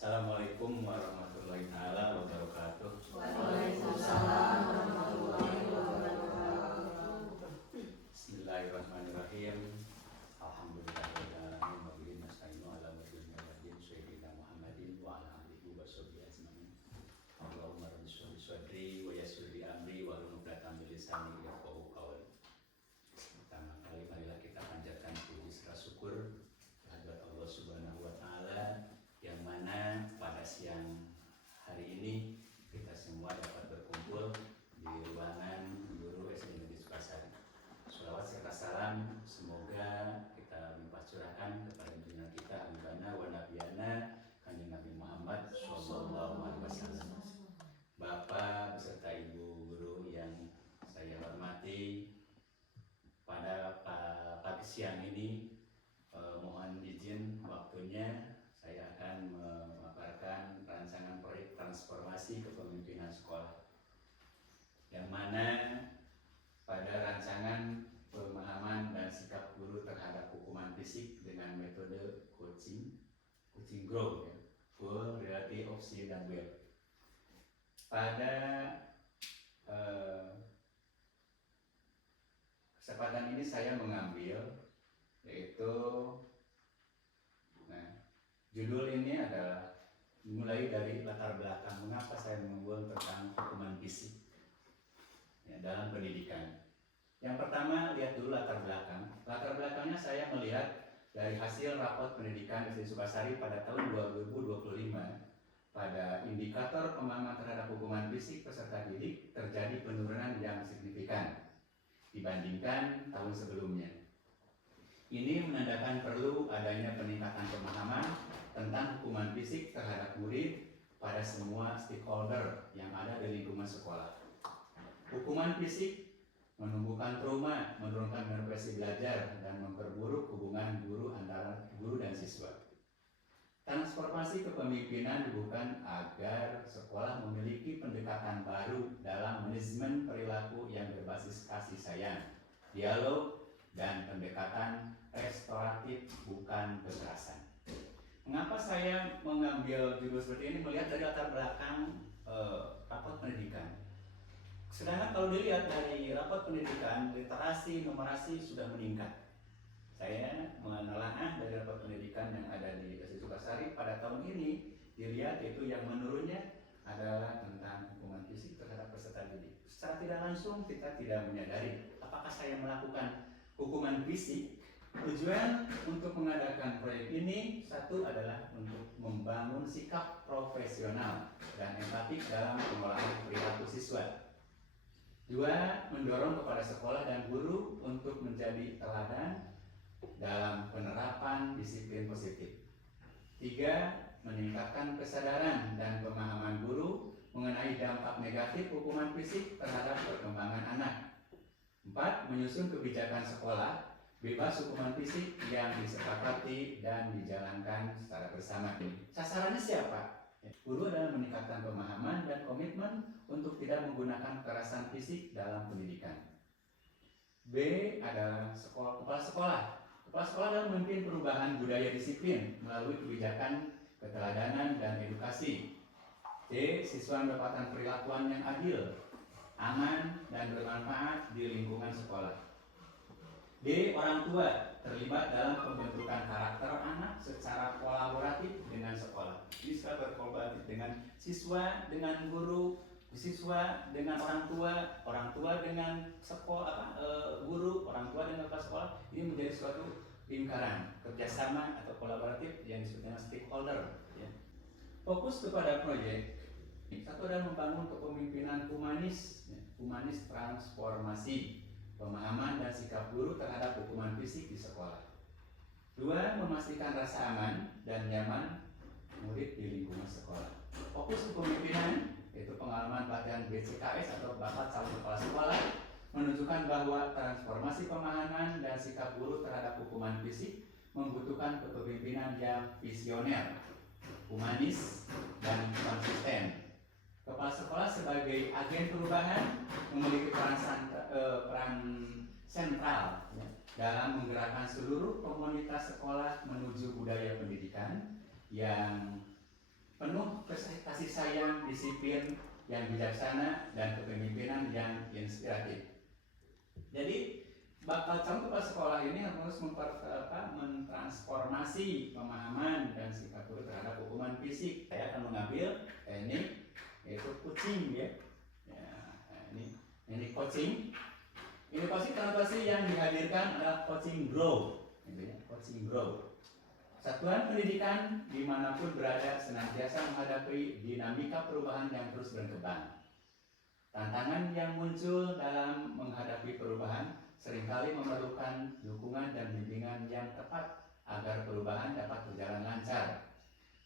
Assalamualaikum warahmatullahi taala wabarakatuh. Waalaikumsalam warahmatullahi wabarakatuh. Bismillahirrahmanirrahim. Alhamdulillahirabbil alamin wa bihi nasta'inu ala umuri waddin sayyidina Muhammadin wa ala alihi wa sahbihi ajmain. Allahumma rabbi shrah li sadri wa yassir li amri wa hlul 'uqdatam min lisani yafqahu qawli. Pertama kali marilah kita panjatkan puji serta syukur kehadirat Allah Subhanahu wa taala yang mana pada siang hari ini kita semua dapat berkumpul di ruangan guru SD Negeri Sukasari. Sholawat serta salam semoga kita limpah curahkan kepada junjungan kita Habibana wa Nabiyana Kanjeng Nabi Muhammad Sallallahu Alaihi Wasallam. Bapak beserta Ibu guru yang saya hormati, pada pagi siang ini mohon izin waktunya saya akan memaparkan rancangan proyek transformasi kepemimpinan sekolah, yang mana pada rancangan pemahaman dan sikap guru terhadap hukuman fisik dengan metode coaching grow, ya, full reality of see dan well. Pada kesempatan ini saya mengambil yaitu judul ini adalah mulai dari latar belakang mengapa saya membuat tentang hukuman fisik ya, dalam pendidikan. Yang pertama, lihat dulu latar belakang. Latar belakangnya saya melihat dari hasil rapot pendidikan SD Sukasari pada tahun 2025. Pada indikator pemahaman terhadap hukuman fisik peserta didik terjadi penurunan yang signifikan dibandingkan tahun sebelumnya. Ini menandakan perlu adanya peningkatan pemahaman tentang hukuman fisik terhadap murid pada semua stakeholder yang ada di lingkungan sekolah. Hukuman fisik menumbuhkan trauma, menurunkan motivasi belajar, dan memperburuk hubungan guru antara guru dan siswa. Transformasi kepemimpinan bukan agar sekolah memiliki pendekatan baru dalam manajemen perilaku yang berbasis kasih sayang, dialog, dan pendekatan restoratif bukan kekerasan. Mengapa saya mengambil judul seperti ini? Melihat dari latar belakang rapot pendidikan. Sedangkan kalau dilihat dari rapot pendidikan, literasi, numerasi sudah meningkat. Saya menelaah dari rapot pendidikan yang ada di SD Sukasari pada tahun ini, dilihat itu yang menurunnya adalah tentang hukuman fisik terhadap peserta didik. Secara tidak langsung kita tidak menyadari apakah saya melakukan hukuman fisik. Tujuan untuk mengadakan proyek ini, satu adalah untuk membangun sikap profesional dan empatik dalam pengolahan perilaku siswa. Dua, mendorong kepada sekolah dan guru untuk menjadi teladan dalam penerapan disiplin positif. Tiga, meningkatkan kesadaran dan pemahaman guru mengenai dampak negatif hukuman fisik terhadap perkembangan anak. 4. Menyusun kebijakan sekolah bebas hukuman fisik yang disepakati dan dijalankan secara bersama. Sasarannya siapa? Guru adalah meningkatkan pemahaman dan komitmen untuk tidak menggunakan kekerasan fisik dalam pendidikan. B adalah kepala sekolah. Kepala sekolah adalah memimpin perubahan budaya disiplin melalui kebijakan keteladanan dan edukasi. C. Siswa mendapatkan perilakuan yang adil, aman, dan bermanfaat di lingkungan sekolah. D. Orang tua terlibat dalam pembentukan karakter anak secara kolaboratif dengan sekolah. Bisa berkolaboratif dengan siswa, dengan guru, siswa dengan orang tua dengan sekolah, guru, orang tua dengan kepala sekolah. Ini menjadi suatu lingkaran kerjasama atau kolaboratif yang disebut dengan stakeholder. Ya. Fokus kepada proyek satu adalah membangun kepemimpinan humanis, humanis transformasi, pemahaman dan sikap guru terhadap hukuman fisik di sekolah. Dua, memastikan rasa aman dan nyaman murid di lingkungan sekolah. Fokus kepemimpinan yaitu pengalaman pelatihan BCKS atau bakat calon kepala sekolah menunjukkan bahwa transformasi pemahaman dan sikap guru terhadap hukuman fisik membutuhkan kepemimpinan yang visioner, humanis, dan konsisten. Kepala sekolah sebagai agen perubahan memiliki peran sentral ya, dalam menggerakkan seluruh komunitas sekolah menuju budaya pendidikan yang penuh kasih sayang, disiplin yang bijaksana, dan kepemimpinan yang inspiratif. Jadi bakal calon kepala sekolah ini harus mentransformasi pemahaman dan sikap guru terhadap hukuman fisik. Saya akan mengambil teknik yaitu coaching ya. Ini coaching. Ini konotasi yang dihadirkan adalah coaching grow, gitu ya, coaching grow. Satuan pendidikan dimanapun berada senantiasa menghadapi dinamika perubahan yang terus berkembang. Tantangan yang muncul dalam menghadapi perubahan seringkali memerlukan dukungan dan bimbingan yang tepat agar perubahan dapat berjalan lancar.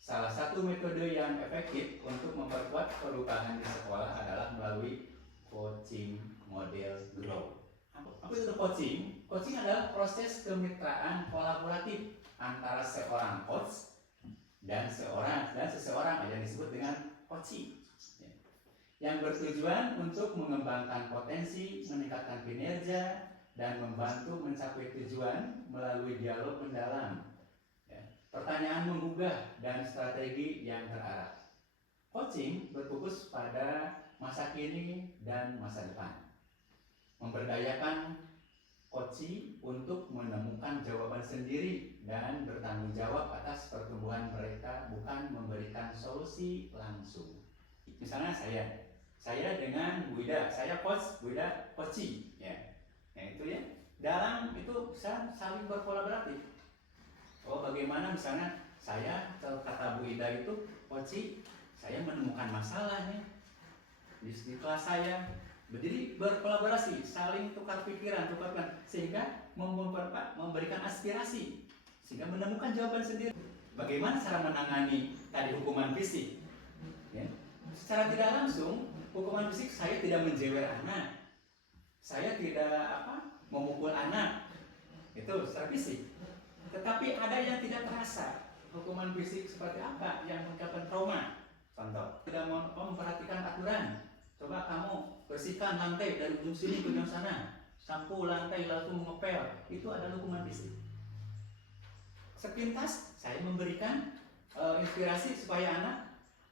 Salah satu metode yang efektif untuk memperkuat perubahan di sekolah adalah melalui coaching model grow. Apa itu coaching? Coaching adalah proses kemitraan kolaboratif antara seorang coach dan seseorang yang disebut dengan coaching, yang bertujuan untuk mengembangkan potensi, meningkatkan kinerja, dan membantu mencapai tujuan melalui dialog mendalam, pertanyaan menggugah, dan strategi yang terarah. Coaching berfokus pada masa kini dan masa depan, memberdayakan coaching untuk menemukan jawaban sendiri dan bertanggung jawab atas pertumbuhan mereka, bukan memberikan solusi langsung. Misalnya saya dengan Bu Ida, saya coach, Bu Ida coaching, ya. Nah itu ya, dalam itu bisa saling berkolaboratif. Oh bagaimana misalnya saya, kata Bu Ida itu coaching, saya menemukan masalahnya di kelas saya. Jadi berkolaborasi, saling tukar pikiran, sehingga memberikan aspirasi, sehingga menemukan jawaban sendiri. Bagaimana cara menangani tadi hukuman fisik? Ya. Secara tidak langsung, hukuman fisik saya tidak menjewer anak, saya tidak memukul anak, itu secara fisik. Tetapi ada yang tidak terasa, hukuman fisik seperti apa yang menyebabkan trauma. Contoh, tidak memperhatikan aturan. Coba kamu bersihkan lantai dari ujung sini ke ujung sana, sapu lantai lalu mengepel, itu adalah hukuman fisik. Sepintas saya memberikan inspirasi supaya anak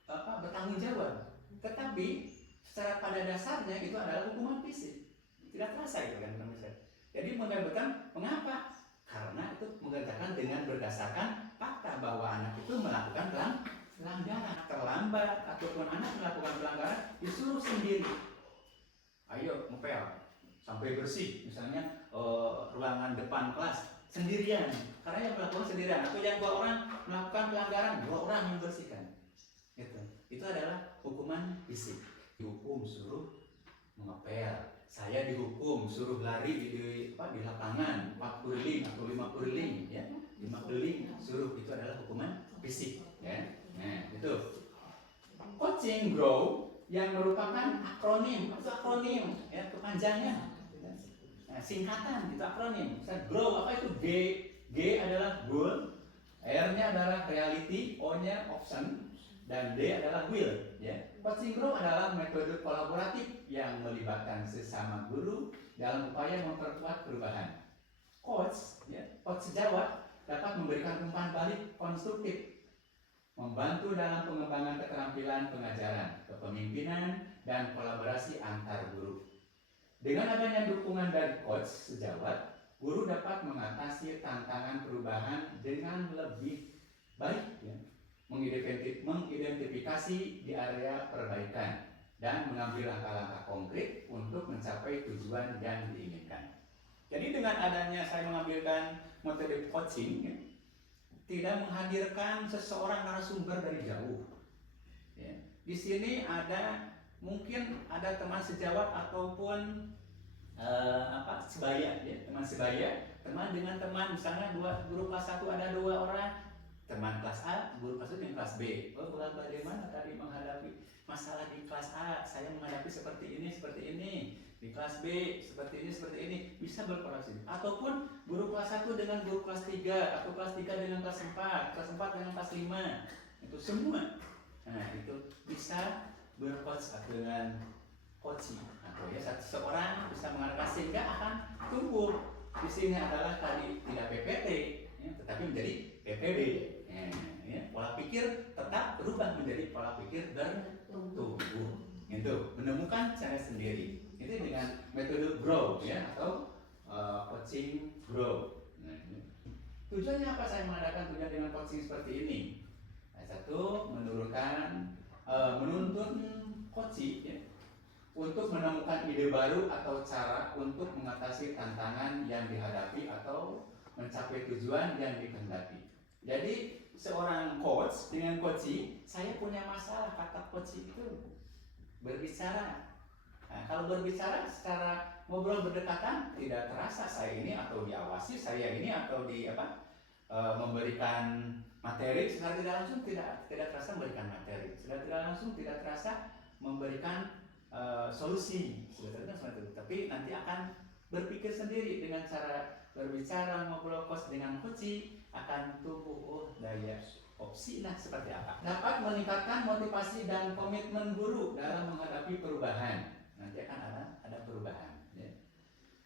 bertanggung jawab, tetapi secara pada dasarnya itu adalah hukuman fisik, tidak terasa itu kan teman-teman. Jadi mengabarkan mengapa? Karena itu mengerjakan dengan berdasarkan fakta bahwa anak itu melakukan pelanggaran, terlambat ataupun anak melakukan pelanggaran disuruh sendiri. Ayo ngepel sampai bersih, misalnya ruangan depan kelas sendirian, karena yang melakukan sendirian, atau yang 2 orang melakukan pelanggaran, 2 orang yang bersihkan. Itu adalah hukuman fisik. Dihukum suruh mengepel, saya dihukum suruh lari di lapangan 4 keliling atau 5 keliling, ya 5 keliling suruh, itu adalah hukuman fisik, ya. Nah itu coaching grow yang merupakan akronim, itu akronim ya, kepanjangan, singkatan itu akronim. Misalnya grow, apa itu G? G adalah goal, R-nya adalah reality, O-nya option, dan D adalah will, ya. Coaching grow adalah metode kolaboratif yang melibatkan sesama guru dalam upaya memperkuat perubahan. Coach sejawat dapat memberikan umpan balik konstruktif, membantu dalam pengembangan keterampilan pengajaran, kepemimpinan, dan kolaborasi antar guru. Dengan adanya dukungan dari coach sejawat, guru dapat mengatasi tantangan perubahan dengan lebih baik, ya. Mengidentifikasi di area perbaikan dan mengambil langkah-langkah konkret untuk mencapai tujuan yang diinginkan. Jadi dengan adanya saya mengambilkan metode coaching, ya, tidak menghadirkan seseorang narasumber dari jauh. Ya. Di sini mungkin ada teman sejawat ataupun sebaya, ya, teman sebaya, teman dengan teman, misalnya guru kelas 1 ada 2 orang. Teman kelas A, guru kelas 1 dengan kelas B. Bagaimana tadi menghadapi masalah di kelas A? Saya menghadapi seperti ini. Di kelas B seperti ini. Bisa berkolaborasi. Ataupun guru kelas 1 dengan guru kelas 3, atau kelas 3 dengan kelas 4, kelas 4 dengan kelas 5. Itu semua. Nah, itu bisa bercoach dengan coaching. Atau ya seorang bisa mengarahkan sehingga akan tumbuh. Di sini adalah tadi tidak PPT, ya, tetapi menjadi PPB. ya, pola pikir tetap berubah menjadi pola pikir bertumbuh. Itu menemukan cara sendiri. Itu dengan metode grow ya atau coaching grow. Nah, ini. Tujuannya apa saya mengadakan tujuan dengan coaching seperti ini? Nah, satu, menuntun coaching ya, untuk menemukan ide baru atau cara untuk mengatasi tantangan yang dihadapi atau mencapai tujuan yang dikehendaki. Jadi seorang coach dengan coaching, saya punya masalah, kata coaching itu berbicara. Nah, kalau berbicara secara ngobrol berdekatan tidak terasa saya ini atau diawasi saya ini atau memberikan materi secara tidak langsung tidak terasa memberikan materi, secara tidak langsung tidak terasa memberikan solusi sebetulnya seperti itu. Tapi nanti akan berpikir sendiri dengan cara berbicara ngobrol coach dengan coaching akan tumbuh daya opsi lah seperti apa. Dapat meningkatkan motivasi dan komitmen guru dalam menghadapi perubahan. Nanti akan ada perubahan. Ya.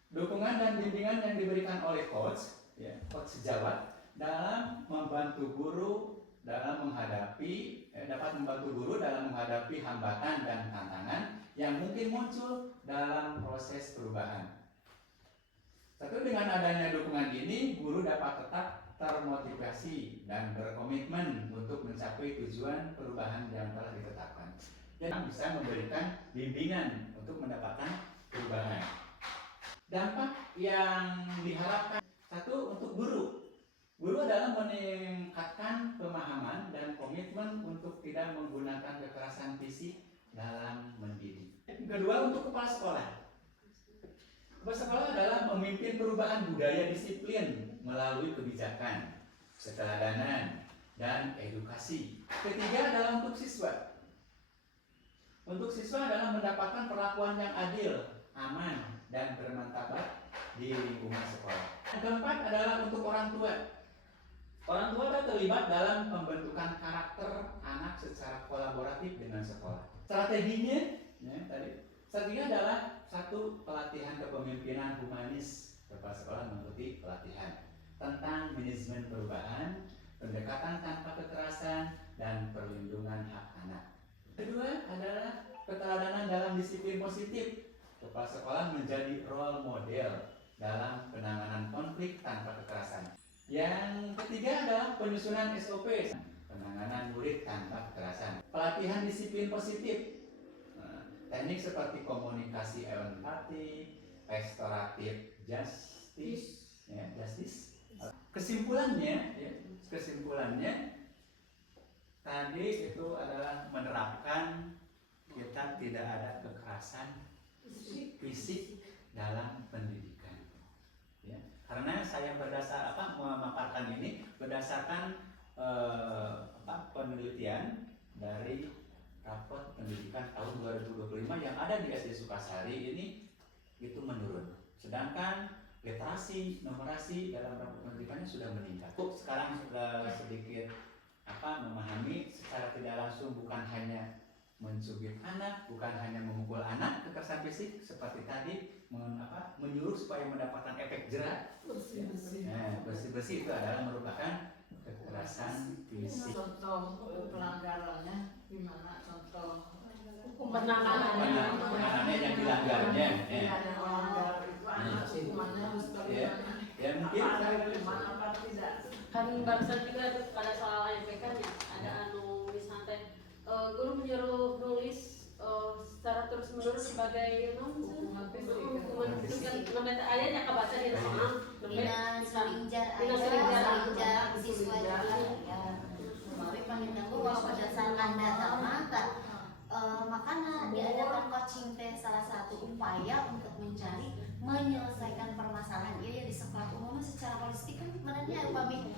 Dukungan dan bimbingan yang diberikan oleh coach, ya, coach sejawat dalam membantu guru dalam menghadapi dapat membantu guru dalam menghadapi hambatan dan tantangan yang mungkin muncul dalam proses perubahan. Satu, dengan adanya dukungan ini, guru dapat tetap termotivasi dan berkomitmen untuk mencapai tujuan perubahan yang telah ditetapkan. Dan bisa memberikan bimbingan untuk mendapatkan perubahan. Dampak yang diharapkan, satu, untuk guru. Guru adalah meningkatkan pemahaman dan komitmen untuk tidak menggunakan kekerasan fisik dalam mendidik. Kedua, untuk kepala sekolah. Kepala sekolah adalah memimpin perubahan budaya disiplin melalui kebijakan, keteladanan, dan edukasi. Ketiga adalah untuk siswa. Untuk siswa adalah mendapatkan perlakuan yang adil, aman, dan bermartabat di lingkungan sekolah. Yang keempat adalah untuk orang tua. Orang tua terlibat dalam pembentukan karakter anak secara kolaboratif dengan sekolah. Strateginya, strateginya adalah satu, pelatihan kepemimpinan humanis. Kepala sekolah mengikuti pelatihan tentang manajemen perubahan, pendekatan tanpa kekerasan, dan perlindungan hak anak. Kedua adalah keteladanan dalam disiplin positif. Kepala sekolah menjadi role model dalam penanganan konflik tanpa kekerasan. Yang ketiga adalah penyusunan SOP, penanganan murid tanpa kekerasan. Pelatihan disiplin positif, teknik seperti komunikasi empati, restoratif justice. Kesimpulannya tadi itu adalah menerapkan kita tidak ada kekerasan fisik dalam pendidikan. Ya, karena saya memaparkan ini berdasarkan penelitian dari raport pendidikan tahun 2025 yang ada di SD Sukasari ini itu menurun. Sedangkan literasi, numerasi dalam raport pendidikannya sudah meningkat. Sekarang sudah sedikit memahami secara tidak langsung, bukan hanya mencubit anak, bukan hanya memukul anak, kekerasan fisik seperti tadi menyuruh supaya mendapatkan efek jerak. Bersih-bersih itu adalah merupakan kekerasan fisik. Contoh pelanggarannya gimana? Contoh penanganannya yang dilanggarnya. Hukumannya harus bagaimana? Ya mungkin Hukuman apa tidak? Kan barusan juga pada soal AMPK nya ada misalnya guru menyuruh nulis secara terus menerus sebagai hukuman fisik kan namanya ayahnya kebaca di rumah Dinas Selinjar siswa juga ya. Tapi panggil aku berdasarkan data maka makanya diadakan coaching teh salah satu upaya untuk menyelesaikan permasalahan ya di sekolah umum secara holistik kan sebenarnya upami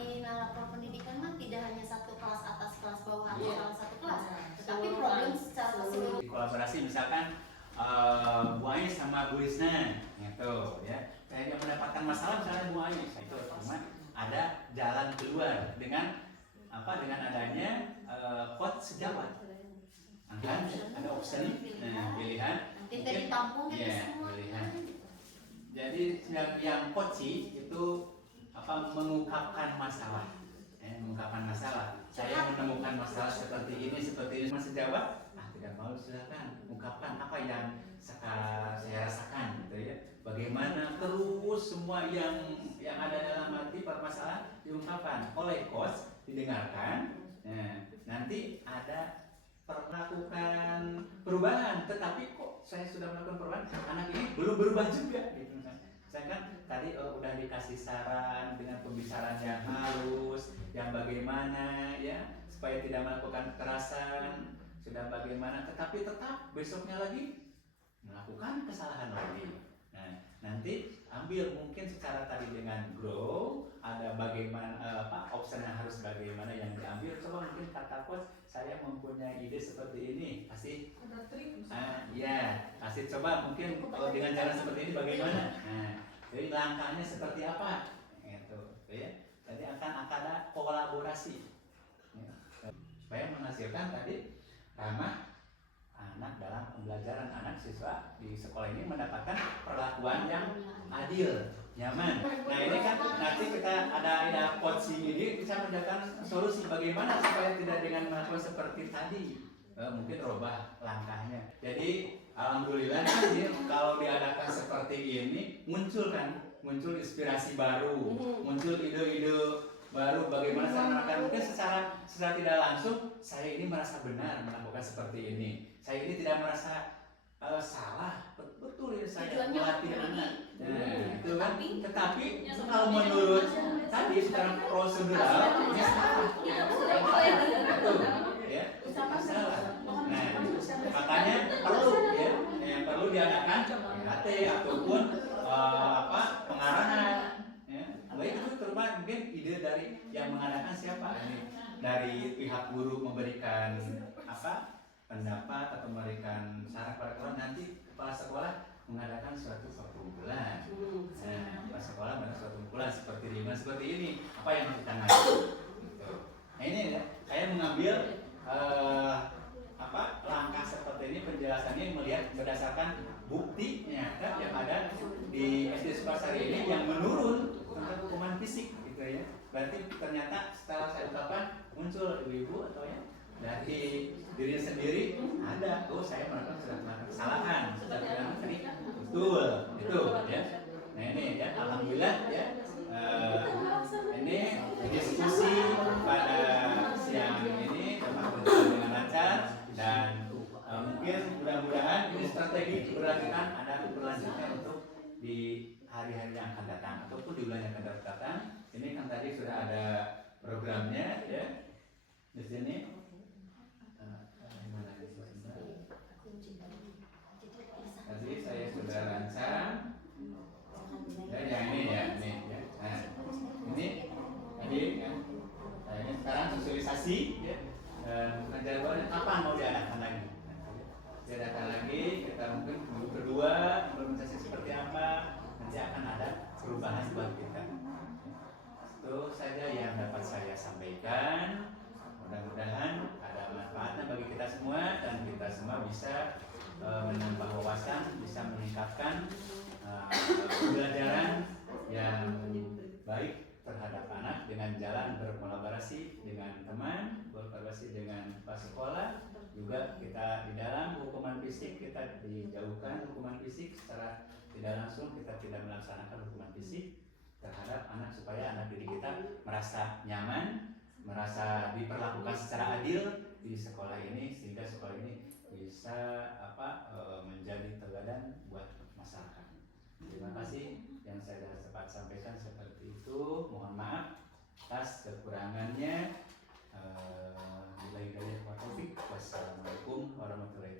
di lapor pendidikan mah tidak hanya satu kelas atas kelas bawah atau salah satu kelas tetapi problem secara keseluruhan. Kolaborasi misalkan Bu Ais sama Bu Risna gitu ya. Saya mendapatkan masalah misalnya Bu Ais itu cuma ada jalan keluar dengan adanya coach sejawat. Kan ada opsi pilihan Nanti ditampung gitu semua. Pilihan. Jadi yang coaching itu mengungkapkan masalah ungkapan masalah. Saya menemukan masalah seperti ini. Masih jawab, tidak mau, silakan ungkapkan apa yang saya rasakan, gitu ya. Bagaimana terus semua yang ada dalam hati permasalahan diungkapkan oleh coach, didengarkan. Nah, nanti ada melakukan perubahan, tetapi kok saya sudah melakukan perubahan, anak ini belum berubah juga, gitu. Saya kan tadi udah dikasih saran dengan pembicaraan yang halus, yang bagaimana ya supaya tidak melakukan kekerasan, sudah bagaimana, tetapi tetap besoknya lagi melakukan kesalahan lagi. Nah, nanti ambil mungkin secara tadi dengan grow, ada bagaimana option yang harus bagaimana yang diambil. Coba mungkin kata coach, saya mempunyai ide seperti ini, kasih Ada trik. ya, kasih coba mungkin kalau dengan cara seperti ini bagaimana. Nah, jadi langkahnya seperti apa? Gitu, ya. Jadi akan ada kolaborasi ya, supaya menghasilkan tadi ramah anak dalam pembelajaran. Anak siswa di sekolah ini mendapatkan perlakuan yang adil, nyaman. Nah ini kan nanti kita ada coaching ini bisa mendatangkan solusi bagaimana supaya tidak dengan melakukan seperti tadi. Mungkin rubah langkahnya. Jadi alhamdulillah nanti kalau diadakan seperti ini muncul inspirasi baru, muncul ide-ide baru bagaimana saya menerapkan. Mungkin secara tidak langsung saya ini merasa benar melakukan seperti ini. Saya ini tidak merasa salah, betul ya saya melatih anak. Nah, itu kan. Tetapi kalau menurut tadi secara prosedural ini salah. Betul, ya, salah. Nah, makanya perlu diadakan PHT ataupun pengarahan. Ya, baik itu terutama mungkin ide dari yang mengadakan siapa ini, dari pihak guru memberikan pendapat atau memberikan saran kepada sekolah, nanti kepala sekolah mengadakan suatu perkumpulan. Nah, kepala sekolah mengadakan suatu perkumpulan seperti ini, apa yang kita ngaji. Gitu. Nah ini ya, saya mengambil langkah seperti ini, penjelasannya melihat berdasarkan bukti nyata yang ada di SD Sukasari ini yang menurun tentang hukuman fisik, gitu ya. Berarti ternyata setelah saya ungkapkan muncul ibu-ibu atau ya dari dirinya sendiri ada, saya melakukan kesalahan, tadi betul itu ya. Nah ini ya, alhamdulillah ya, ini diskusi pada siang ini dapat berjalan dengan lancar dan mungkin mudah-mudahan ini strategi keberlanjutan untuk di hari-hari yang akan datang ataupun di bulan yang akan datang. Ini kan tadi sudah ada programnya ya di sini. Tadi saya sudah rancang yang ini ya. Nah, ini tadi kan ini sekarang sosialisasi ya, dan jadwalnya kapan mau diadakan lagi. Kita mungkin minggu kedua implementasi seperti apa, nanti akan ada perubahan buat kita. Itu saja yang dapat saya sampaikan. Mudah-mudahan ada manfaatnya bagi kita semua dan kita semua bisa menambah wawasan, bisa meningkatkan pembelajaran yang baik terhadap anak dengan jalan berkolaborasi dengan teman, berkolaborasi dengan kepala sekolah. Juga kita di dalam hukuman fisik kita dijauhkan hukuman fisik, secara tidak langsung kita tidak melaksanakan hukuman fisik terhadap anak supaya anak didik kita merasa nyaman, merasa diperlakukan secara adil di sekolah ini, sehingga sekolah ini bisa menjadi teladan buat masyarakat. Terima kasih yang saya sempat sampaikan seperti itu. Mohon maaf atas kekurangannya. Wassalamualaikum warahmatullahi wabarakatuh.